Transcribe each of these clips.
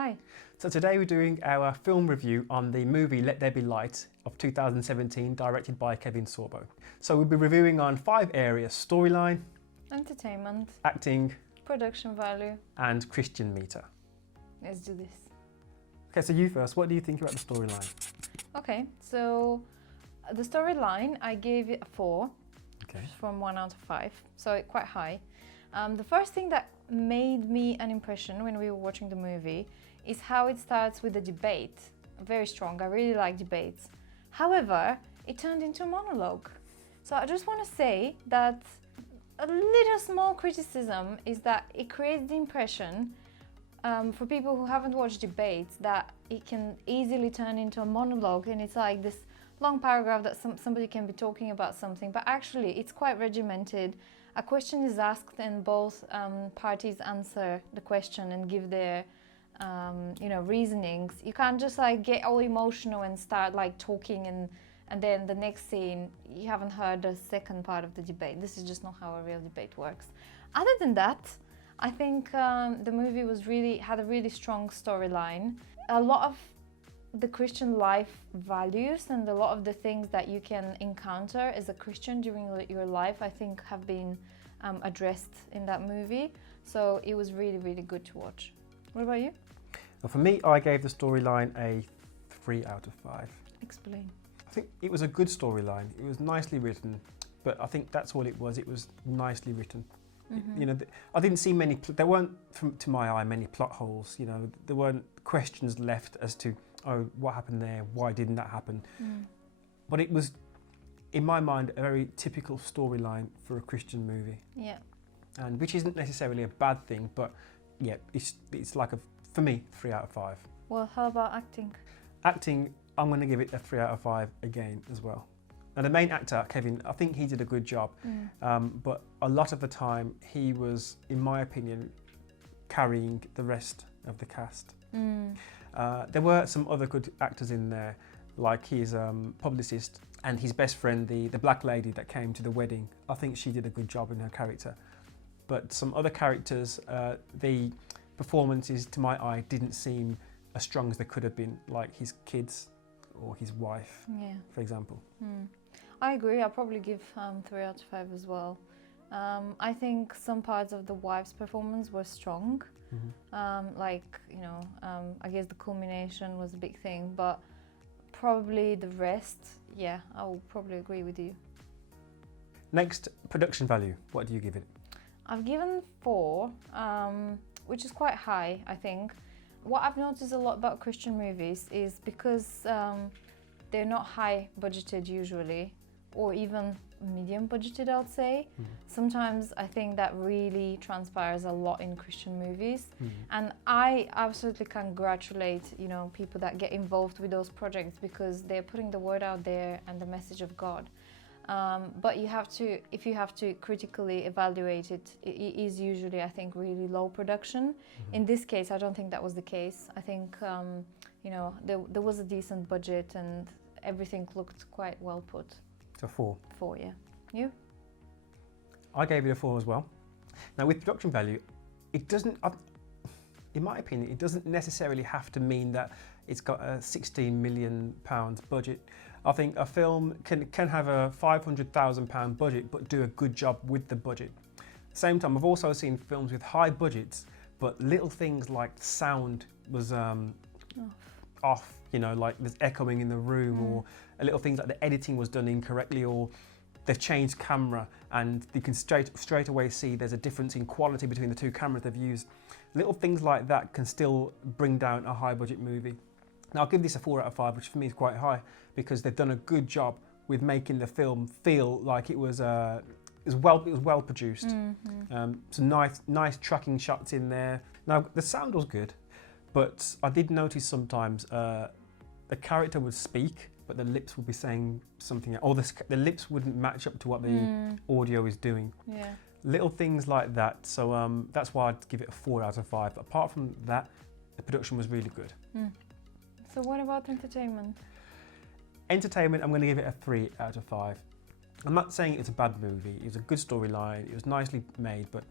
Hi. So today we're doing our film review on the movie Let There Be Light of 2017, directed by Kevin Sorbo. So we'll be reviewing on 5 areas: storyline, Entertainment, acting, production value. and Christian meter. Let's do this. Okay, so you first, what do you think about the storyline? Okay, so the storyline, I gave it a 4 Okay. from 1 out of 5, so quite high. The first thing that made me an impression when we were watching the movie is how it starts with a debate. Very strong, I really like debates. However, it turned into a monologue. So I just want to say that a little small criticism is that it creates the impression for people who haven't watched debates that it can easily turn into a monologue, and it's like this long paragraph that somebody can be talking about something, but actually it's quite regimented. A question is asked and both parties answer the question and give their reasonings. You can't just like get all emotional and start like talking and then the next scene you haven't heard the second part of the debate. This is just not how a real debate works. Other than that, I think the movie had a really strong storyline. A lot of the Christian life values and a lot of the things that you can encounter as a Christian during your life, I think, have been addressed in that movie. So it was really, really good to watch. What about you? Well, for me, I gave the storyline a 3 out of 5. Explain. I think it was a good storyline. It was nicely written, but I think that's all it was. It was nicely written. Mm-hmm. You know, I didn't see many. There weren't, to my eye, many plot holes. You know, there weren't questions left as to, oh, what happened there? Why didn't that happen? Mm. But it was, in my mind, a very typical storyline for a Christian movie, Yeah. and which isn't necessarily a bad thing. But yeah, it's like for me, 3 out of 5. Well, how about acting? Acting, I'm going to give it a 3 out of 5 again as well. Now the main actor, Kevin, I think he did a good job, but a lot of the time he was, in my opinion, carrying the rest of the cast. There were some other good actors in there, like his publicist and his best friend, the black lady that came to the wedding. I think she did a good job in her character. But some other characters, the performances, to my eye, didn't seem as strong as they could have been, like his kids or his wife, for example. I agree. I'll probably give 3 out of 5 as well. I think some parts of the wife's performance were strong. I guess the culmination was a big thing, but probably the rest, I will probably agree with you. Next, production value. What do you give it? I've given 4, which is quite high, I think. What I've noticed a lot about Christian movies is because they're not high budgeted usually, or even medium budgeted, I'd say. Sometimes I think that really transpires a lot in Christian movies. And I absolutely congratulate, people that get involved with those projects because they're putting the word out there and the message of God. But if you have to critically evaluate it, it is usually, I think, really low production. In this case, I don't think that was the case. I think, there was a decent budget and everything looked quite well put. So 4. 4, yeah. You? I gave it a 4 as well. Now with production value, it doesn't, in my opinion, it doesn't necessarily have to mean that it's got a £16 million budget. I think a film can have a £500,000 budget but do a good job with the budget. At the same time, I've also seen films with high budgets but little things like sound was off, like there's echoing in the room, or little things like the editing was done incorrectly, or they've changed camera and you can straight away see there's a difference in quality between the 2 cameras they've used. Little things like that can still bring down a high budget movie. Now I'll give this a 4 out of 5, which for me is quite high because they've done a good job with making the film feel like it was well produced. Some nice tracking shots in there. Now the sound was good, but I did notice sometimes the character would speak, but the lips would be saying something, or the lips wouldn't match up to what the audio is doing. Yeah. Little things like that. So that's why I'd give it a 4 out of 5. But apart from that, the production was really good. So what about entertainment? Entertainment, I'm going to give it a 3 out of 5. I'm not saying it's a bad movie. It was a good storyline. It was nicely made, but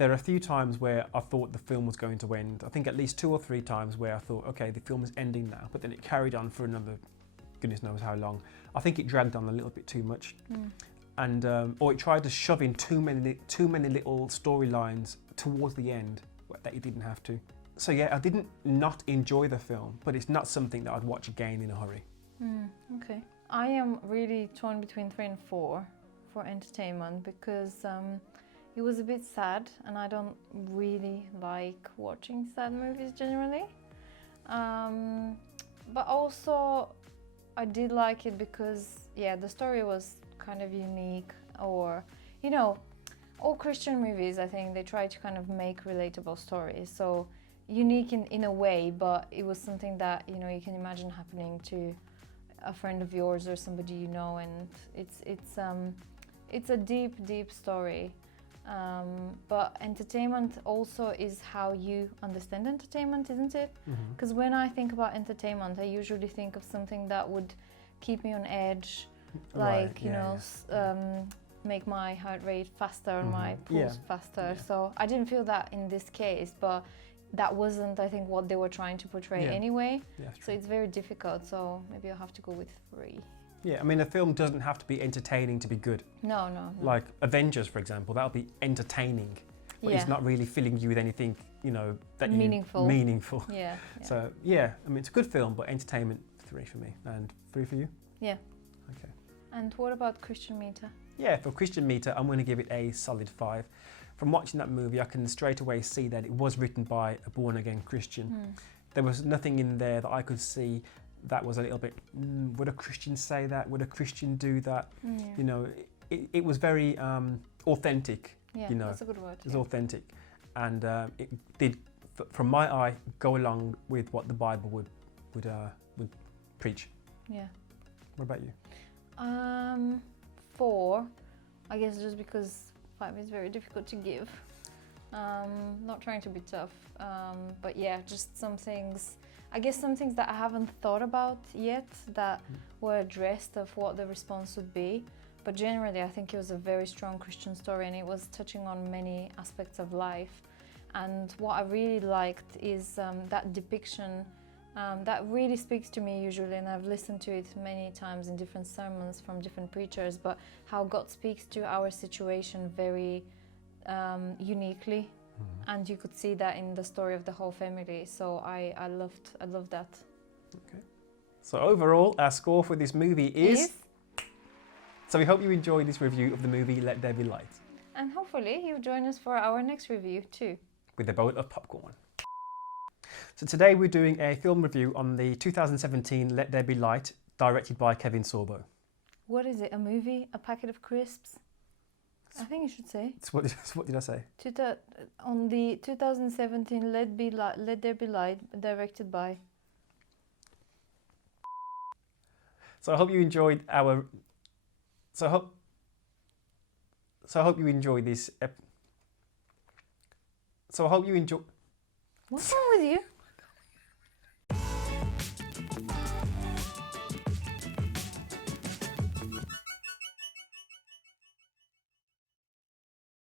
there are a few times where I thought the film was going to end. I think at least 2 or 3 times where I thought, okay, the film is ending now, but then it carried on for another, goodness knows how long. I think it dragged on a little bit too much, and or it tried to shove in too many little storylines towards the end that it didn't have to. So yeah, I didn't not enjoy the film, but it's not something that I'd watch again in a hurry. Okay. I am really torn between 3 and 4 for entertainment because it was a bit sad, and I don't really like watching sad movies generally. But also I did like it because, yeah, the story was kind of unique, or, you know, all Christian movies, I think they try to kind of make relatable stories. So unique in a way, but it was something that, you know, you can imagine happening to a friend of yours or somebody you know, and it's a deep story. But entertainment also is how you understand entertainment, isn't it? Because when I think about entertainment, I usually think of something that would keep me on edge, like, you know, make my heart rate faster and my pulse faster. So I didn't feel that in this case, but that wasn't, I think, what they were trying to portray anyway. So it's very difficult, so maybe I'll have to go with 3. Yeah, I mean, a film doesn't have to be entertaining to be good. No. Like Avengers, for example, that'll be entertaining, but it's not really filling you with anything, you know, that meaningful. Yeah. So yeah, I mean, it's a good film, but entertainment, 3 for me. And 3 for you? Yeah. Okay. And what about Christian meter? Yeah, for Christian meter, I'm going to give it a solid 5. From watching that movie, I can straight away see that it was written by a born-again Christian. There was nothing in there that I could see that was a little bit, would a Christian say that? Would a Christian do that? You know, it was very authentic. Yeah, you know, that's a good word. It was authentic, and it did, from my eye, go along with what the Bible would preach. Yeah. What about you? 4, I guess, just because 5 is very difficult to give. Not trying to be tough, but yeah, just some things. I guess some things that I haven't thought about yet that were addressed of what the response would be. But generally, I think it was a very strong Christian story, and it was touching on many aspects of life. And what I really liked is that depiction that really speaks to me usually, and I've listened to it many times in different sermons from different preachers, but how God speaks to our situation very uniquely. And you could see that in the story of the whole family. So I loved that. Okay. So overall, our score for this movie is... So we hope you enjoyed this review of the movie Let There Be Light. And hopefully you'll join us for our next review too. With a bowl of popcorn. So today we're doing a film review on the 2017 Let There Be Light, directed by Kevin Sorbo. What is it, a movie? A packet of crisps? I think you should say. What did I say? On the 2017 Let There Be Light, directed by... So I hope you enjoyed our... So I hope you enjoyed this... So I hope you enjoy... What's wrong with you?